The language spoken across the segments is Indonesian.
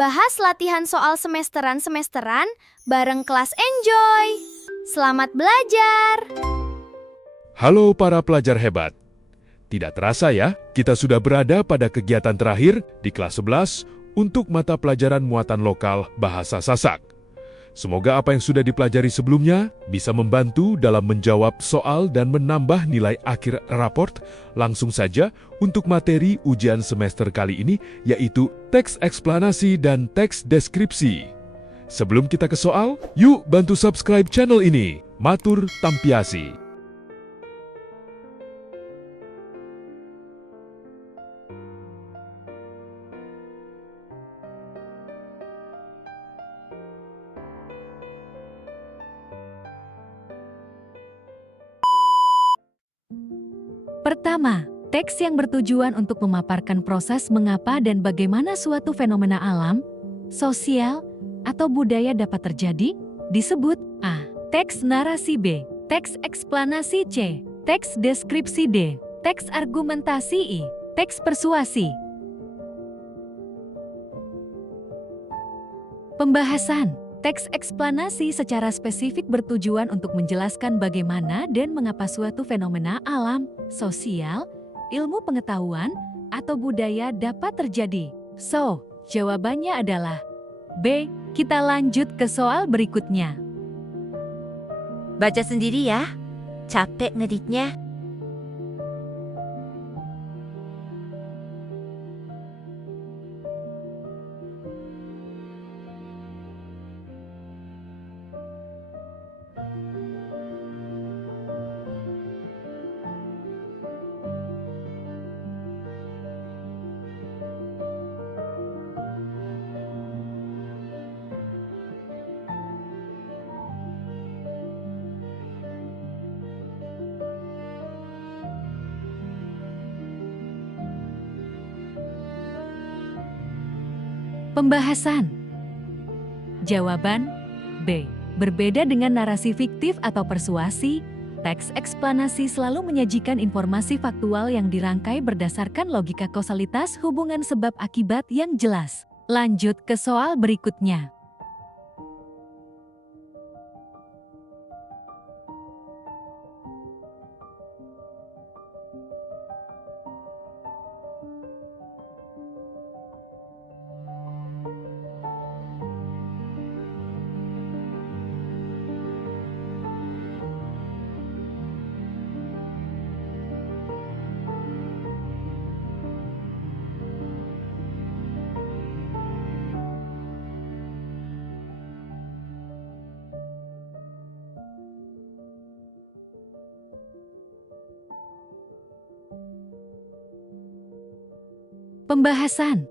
Bahas latihan soal semesteran bareng kelas Enjoy. Selamat belajar! Halo para pelajar hebat. Tidak terasa ya, kita sudah berada pada kegiatan terakhir di kelas 11 untuk mata pelajaran muatan lokal bahasa Sasak. Semoga apa yang sudah dipelajari sebelumnya bisa membantu dalam menjawab soal dan menambah nilai akhir raport. Langsung saja untuk materi ujian semester kali ini, yaitu teks eksplanasi dan teks deskripsi. Sebelum kita ke soal, yuk bantu subscribe channel ini. Matur Tampiasi. Pertama, teks yang bertujuan untuk memaparkan proses mengapa dan bagaimana suatu fenomena alam, sosial, atau budaya dapat terjadi, disebut A. Teks narasi B. Teks eksplanasi C. Teks deskripsi D. Teks argumentasi I. Teks persuasi. Pembahasan. Teks eksplanasi secara spesifik bertujuan untuk menjelaskan bagaimana dan mengapa suatu fenomena alam, sosial, ilmu pengetahuan, atau budaya dapat terjadi. So, jawabannya adalah B. Kita lanjut ke soal berikutnya. Baca sendiri ya, capek ngeditnya. Pembahasan. Jawaban B. Berbeda dengan narasi fiktif atau persuasi, teks eksplanasi selalu menyajikan informasi faktual yang dirangkai berdasarkan logika kausalitas hubungan sebab akibat yang jelas. Lanjut ke soal berikutnya. Pembahasan.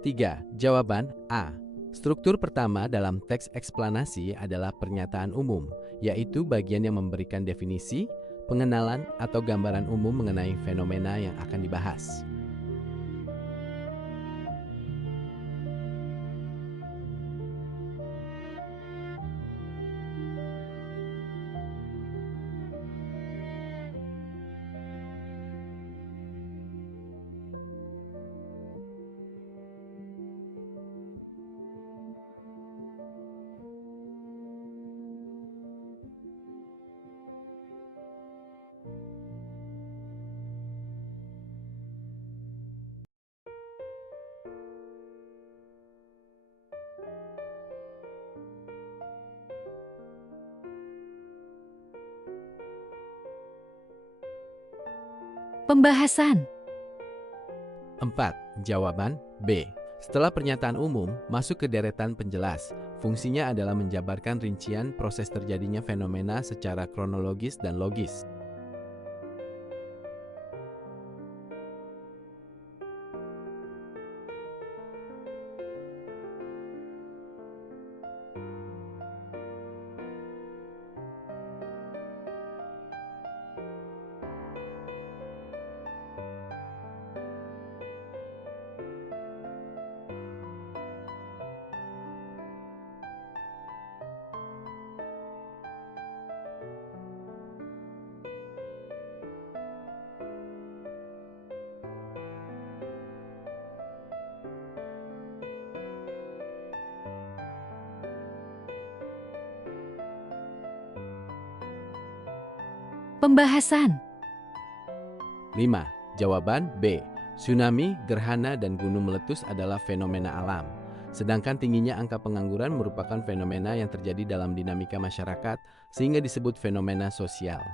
3. Jawaban A. Struktur pertama dalam teks eksplanasi adalah pernyataan umum, yaitu bagian yang memberikan definisi, pengenalan, atau gambaran umum mengenai fenomena yang akan dibahas. Pembahasan. 4. Jawaban B. Setelah pernyataan umum, masuk ke deretan penjelas. Fungsinya adalah menjabarkan rincian proses terjadinya fenomena secara kronologis dan logis. Pembahasan. 5. Jawaban B. Tsunami, gerhana, dan gunung meletus adalah fenomena alam. Sedangkan tingginya angka pengangguran merupakan fenomena yang terjadi dalam dinamika masyarakat sehingga disebut fenomena sosial.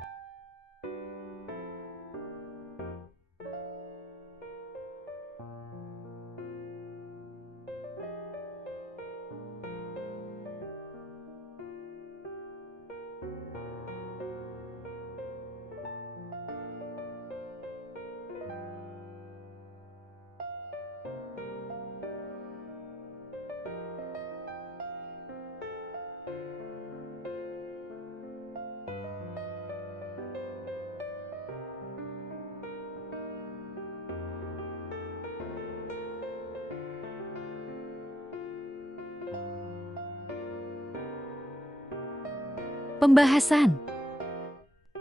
Pembahasan.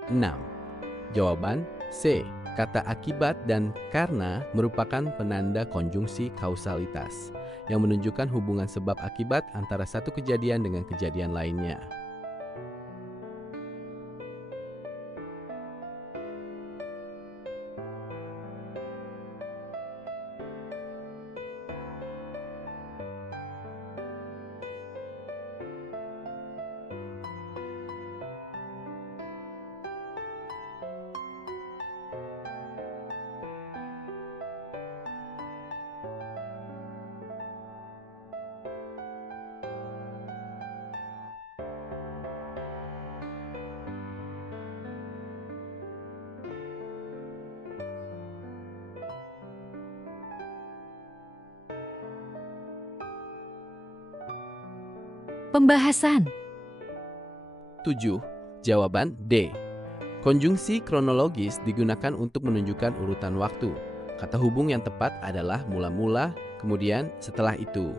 6. Jawaban C. Kata akibat dan karena merupakan penanda konjungsi kausalitas yang menunjukkan hubungan sebab akibat antara satu kejadian dengan kejadian lainnya. Pembahasan. 7. Jawaban D. Konjungsi kronologis digunakan untuk menunjukkan urutan waktu. Kata hubung yang tepat adalah mula-mula, kemudian setelah itu.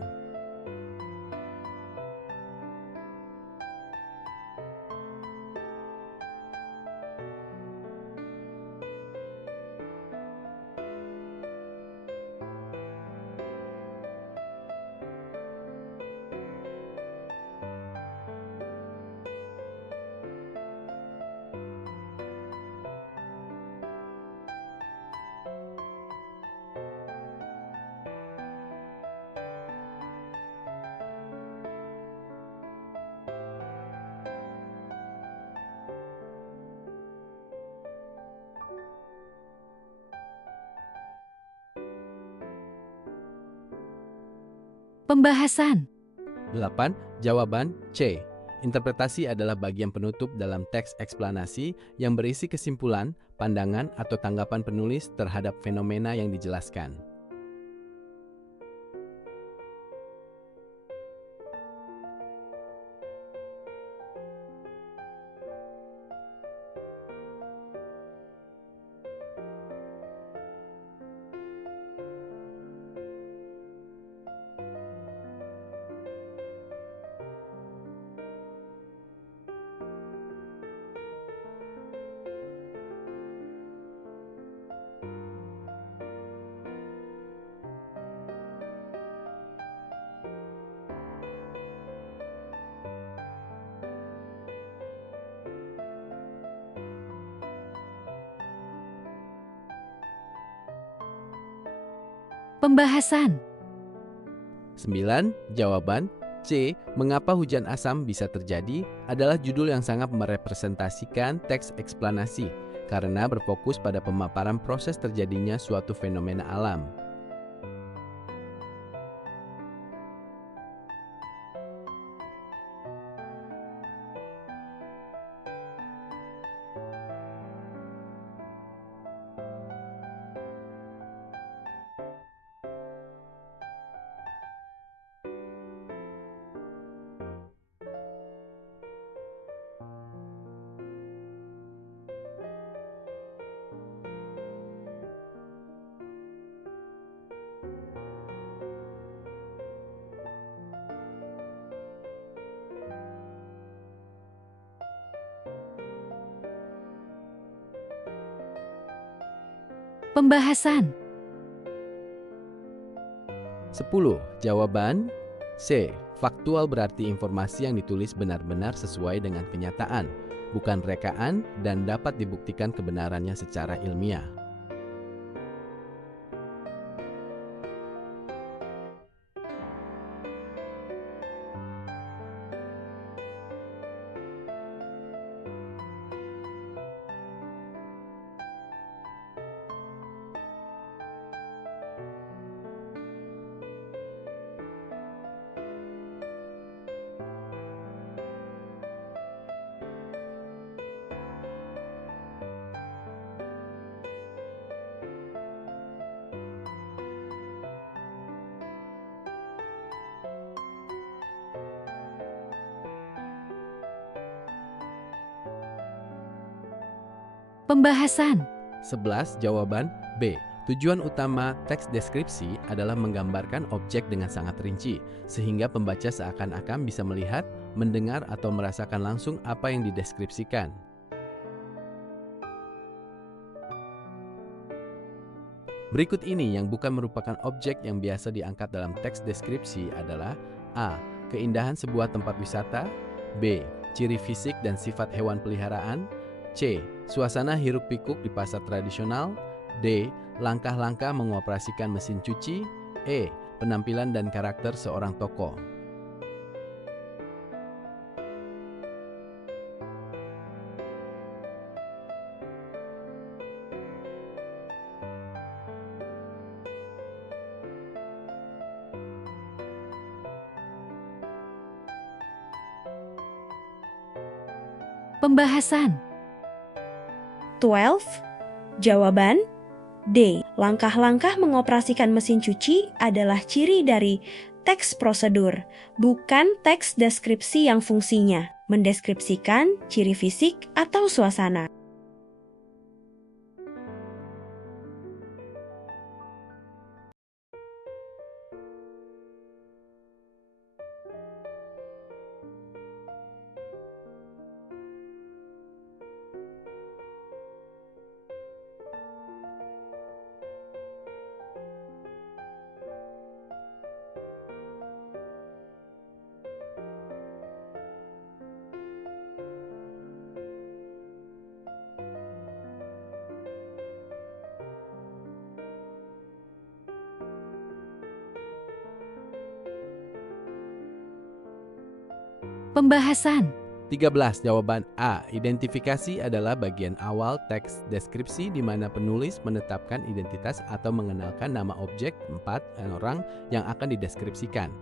Pembahasan. 8. Jawaban C. Interpretasi adalah bagian penutup dalam teks eksplanasi yang berisi kesimpulan, pandangan, atau tanggapan penulis terhadap fenomena yang dijelaskan. Pembahasan. 9. Jawaban C. Mengapa hujan asam bisa terjadi adalah judul yang sangat merepresentasikan teks eksplanasi karena berfokus pada pemaparan proses terjadinya suatu fenomena alam. Pembahasan. 10. Jawaban C. Faktual berarti informasi yang ditulis benar-benar sesuai dengan kenyataan. bukan rekaan, dan dapat dibuktikan kebenarannya secara ilmiah. Pembahasan. 11. Jawaban B. Tujuan utama teks deskripsi adalah menggambarkan objek dengan sangat rinci, sehingga pembaca seakan-akan bisa melihat, mendengar, atau merasakan langsung apa yang dideskripsikan. Berikut ini yang bukan merupakan objek yang biasa diangkat dalam teks deskripsi adalah A. Keindahan sebuah tempat wisata. B. Ciri fisik dan sifat hewan peliharaan. C. Suasana hiruk-pikuk di pasar tradisional. D. Langkah-langkah mengoperasikan mesin cuci. E. Penampilan dan karakter seorang tokoh. Pembahasan. 12. Jawaban D. Langkah-langkah mengoperasikan mesin cuci adalah ciri dari teks prosedur, bukan teks deskripsi yang fungsinya mendeskripsikan ciri fisik atau suasana. Pembahasan. 13. Jawaban A. Identifikasi adalah bagian awal teks deskripsi di mana penulis menetapkan identitas atau mengenalkan nama objek, tempat, dan orang yang akan dideskripsikan.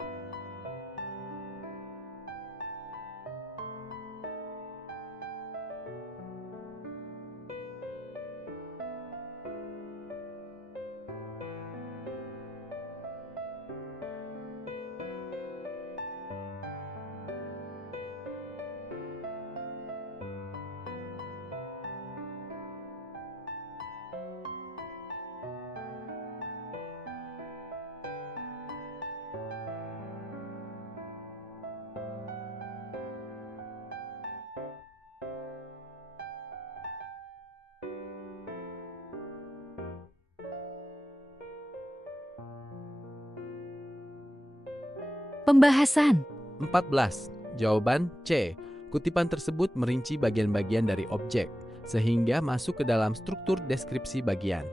Pembahasan. 14. Jawaban C. Kutipan tersebut merinci bagian-bagian dari objek, sehingga masuk ke dalam struktur deskripsi bagian.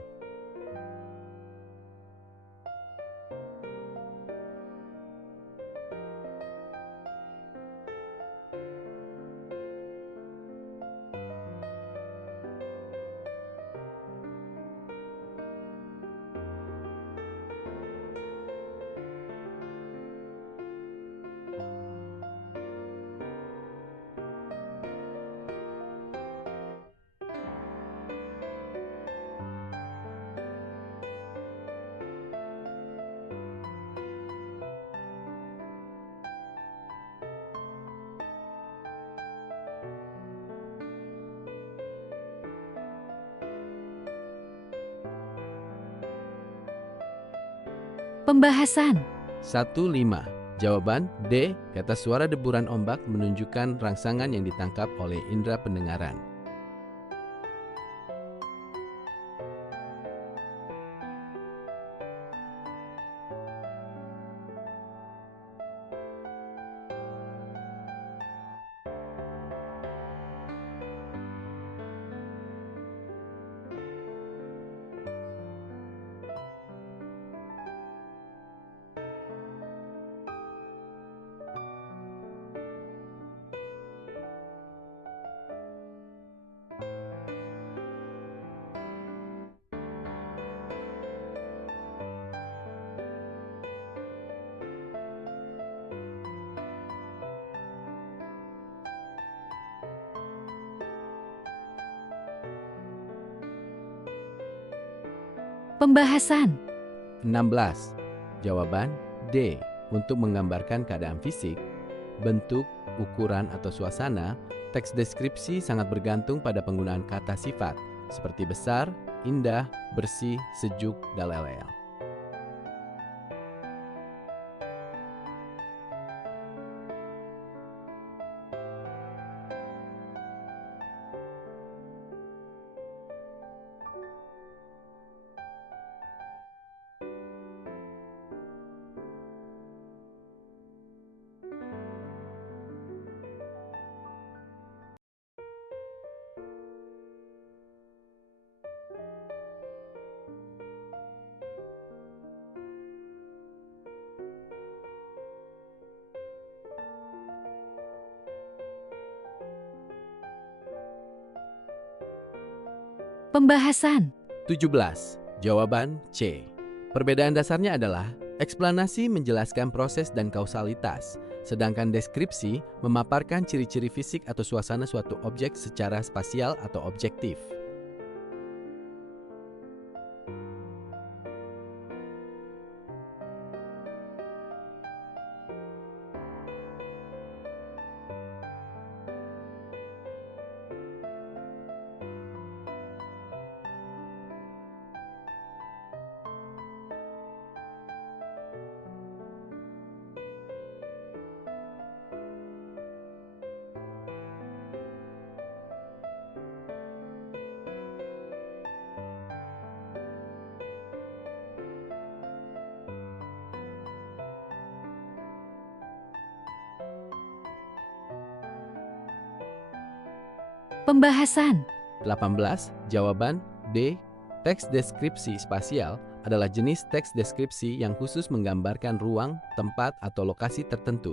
Pembahasan. 1-5. Jawaban D. Kata suara deburan ombak menunjukkan rangsangan yang ditangkap oleh indera pendengaran. Pembahasan. 16. Jawaban D. Untuk menggambarkan keadaan fisik, bentuk, ukuran, atau suasana, teks deskripsi sangat bergantung pada penggunaan kata sifat, seperti besar, indah, bersih, sejuk, dan lain-lain. Pembahasan. 17. Jawaban C. Perbedaan dasarnya adalah eksplanasi menjelaskan proses dan kausalitas, sedangkan deskripsi memaparkan ciri-ciri fisik atau suasana suatu objek secara spasial atau objektif. Pembahasan. 18. Jawaban D. Teks deskripsi spasial adalah jenis teks deskripsi yang khusus menggambarkan ruang, tempat, atau lokasi tertentu.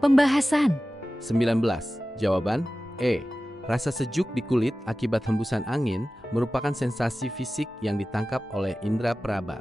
Pembahasan. 19. Jawaban E. Rasa sejuk di kulit akibat hembusan angin merupakan sensasi fisik yang ditangkap oleh indera peraba.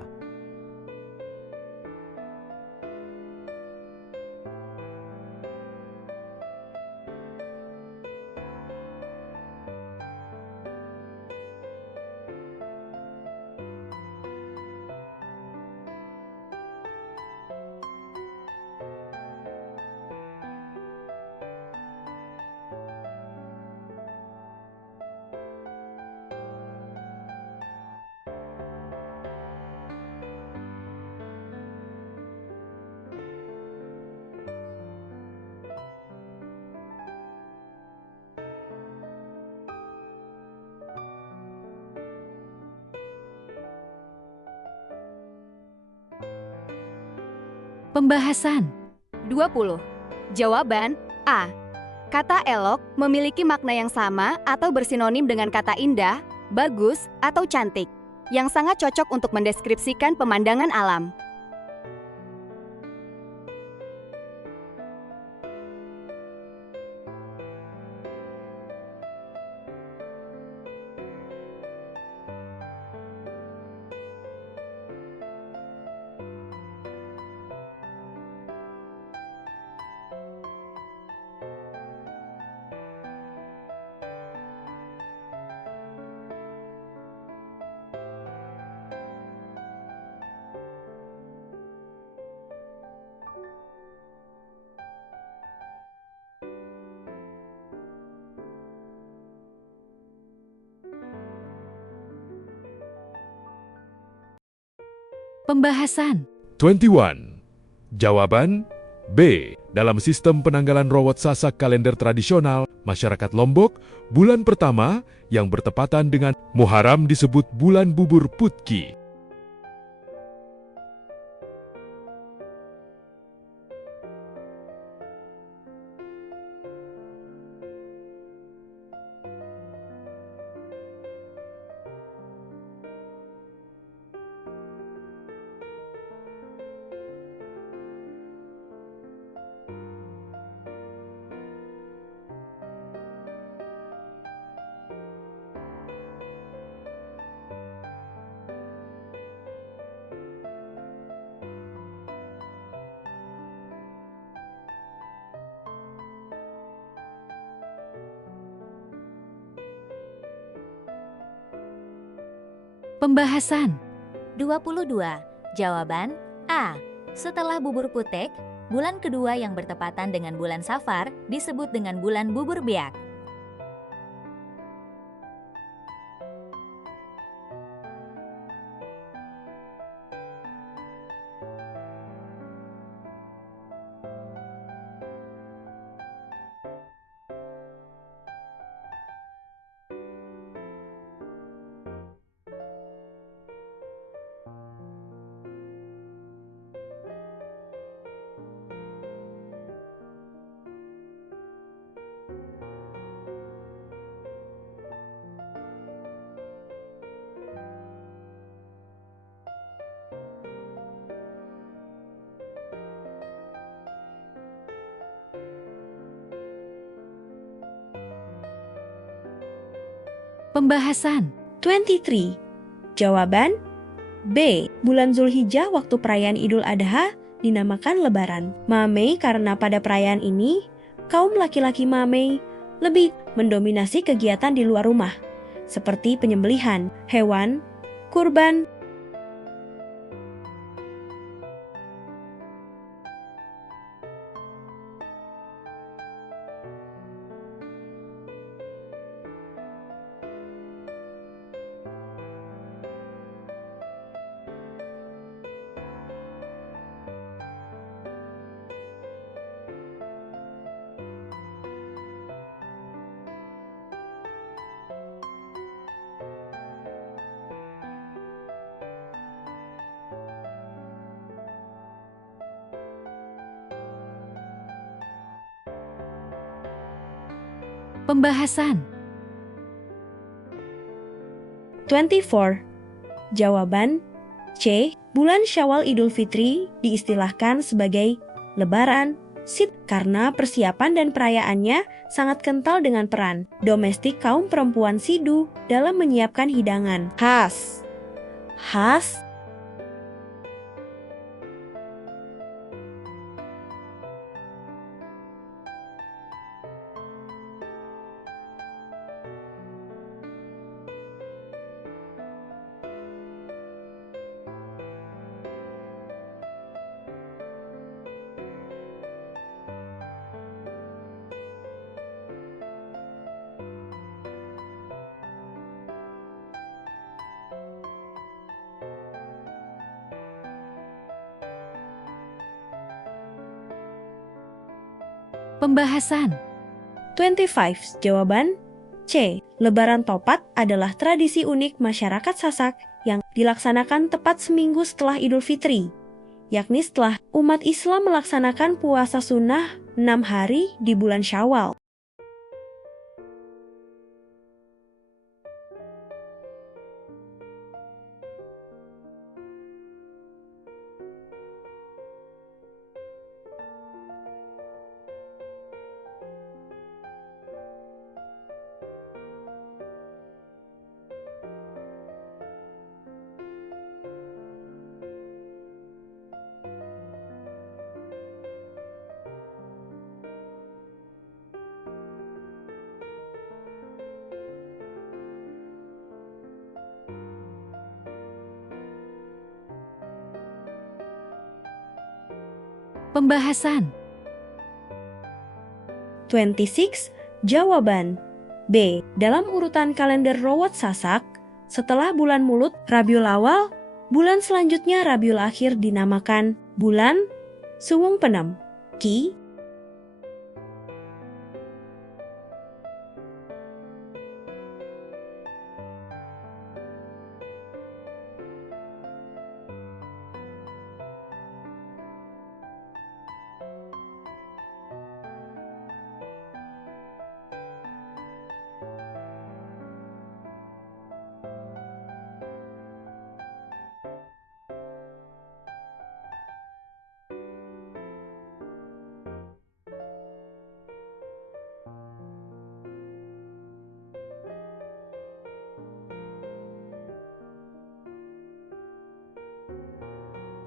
Pembahasan. 20. Jawaban A. Kata elok memiliki makna yang sama atau bersinonim dengan kata indah, bagus, atau cantik, yang sangat cocok untuk mendeskripsikan pemandangan alam. Pembahasan. 21. Jawaban B. Dalam sistem penanggalan Rawat Sasak kalender tradisional masyarakat Lombok, bulan pertama yang bertepatan dengan Muharram disebut bulan bubur putki. Pembahasan. 22. Jawaban A. Setelah bubur putek, bulan kedua yang bertepatan dengan bulan Safar disebut dengan bulan bubur beak. Pembahasan. 23. Jawaban B. Bulan Zulhijjah waktu perayaan Idul Adha dinamakan Lebaran. Mamei karena pada perayaan ini, kaum laki-laki Mamei lebih mendominasi kegiatan di luar rumah, seperti penyembelihan hewan, kurban, Pembahasan. 24. Jawaban C. Bulan Syawal Idul Fitri diistilahkan sebagai Lebaran Sid karena persiapan dan perayaannya sangat kental dengan peran domestik kaum perempuan Sidu dalam menyiapkan hidangan khas. Pembahasan. 25. Jawaban C. Lebaran Topat adalah tradisi unik masyarakat Sasak yang dilaksanakan tepat seminggu setelah Idul Fitri, yakni setelah umat Islam melaksanakan puasa sunnah 6 hari di bulan Syawal. Pembahasan. 26. Jawaban B. Dalam urutan kalender Rawat Sasak, setelah bulan Mulut Rabiul Awal, bulan selanjutnya Rabiul Akhir dinamakan bulan Suwung Penem. Ki,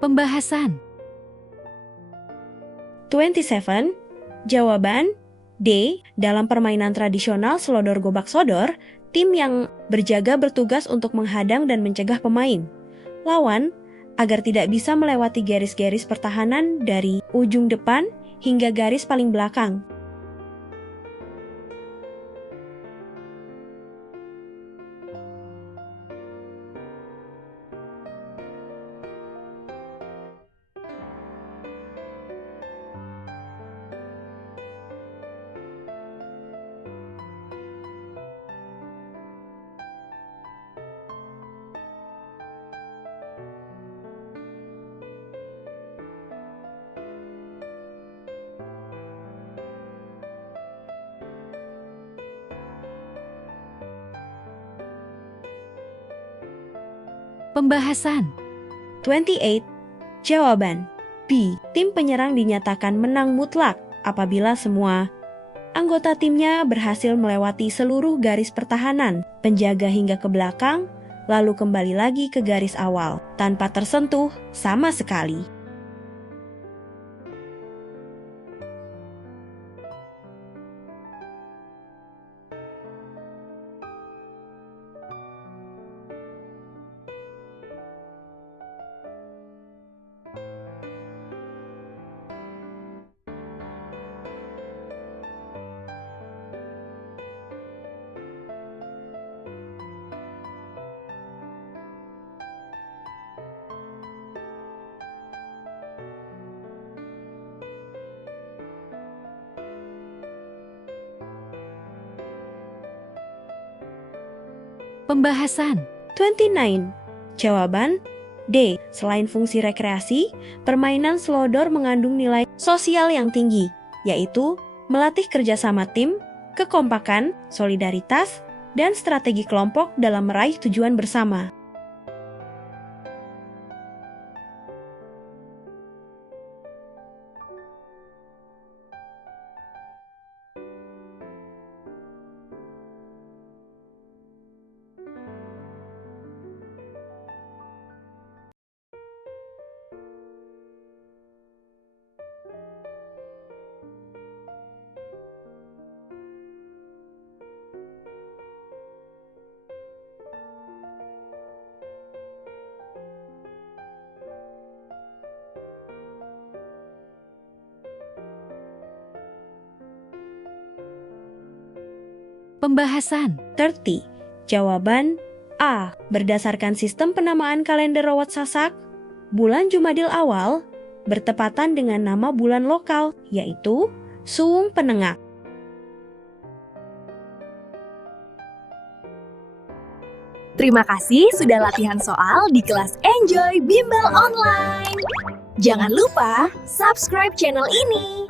Pembahasan. 27. Jawaban D. Dalam permainan tradisional selodor gobak sodor, tim yang berjaga bertugas untuk menghadang dan mencegah pemain lawan agar tidak bisa melewati garis-garis pertahanan dari ujung depan hingga garis paling belakang. Pembahasan. 28. Jawaban B. Tim penyerang dinyatakan menang mutlak apabila semua anggota timnya berhasil melewati seluruh garis pertahanan, penjaga hingga ke belakang, lalu kembali lagi ke garis awal tanpa tersentuh sama sekali. Pembahasan. 29. Jawaban D. Selain fungsi rekreasi, permainan selodor mengandung nilai sosial yang tinggi, yaitu melatih kerjasama tim, kekompakan, solidaritas, dan strategi kelompok dalam meraih tujuan bersama. Pembahasan. 30. Jawaban A. Berdasarkan sistem penamaan kalender Rawat Sasak, bulan Jumadil awal bertepatan dengan nama bulan lokal, yaitu Suung Penengak. Terima kasih sudah latihan soal di kelas Enjoy Bimbel Online. Jangan lupa subscribe channel ini.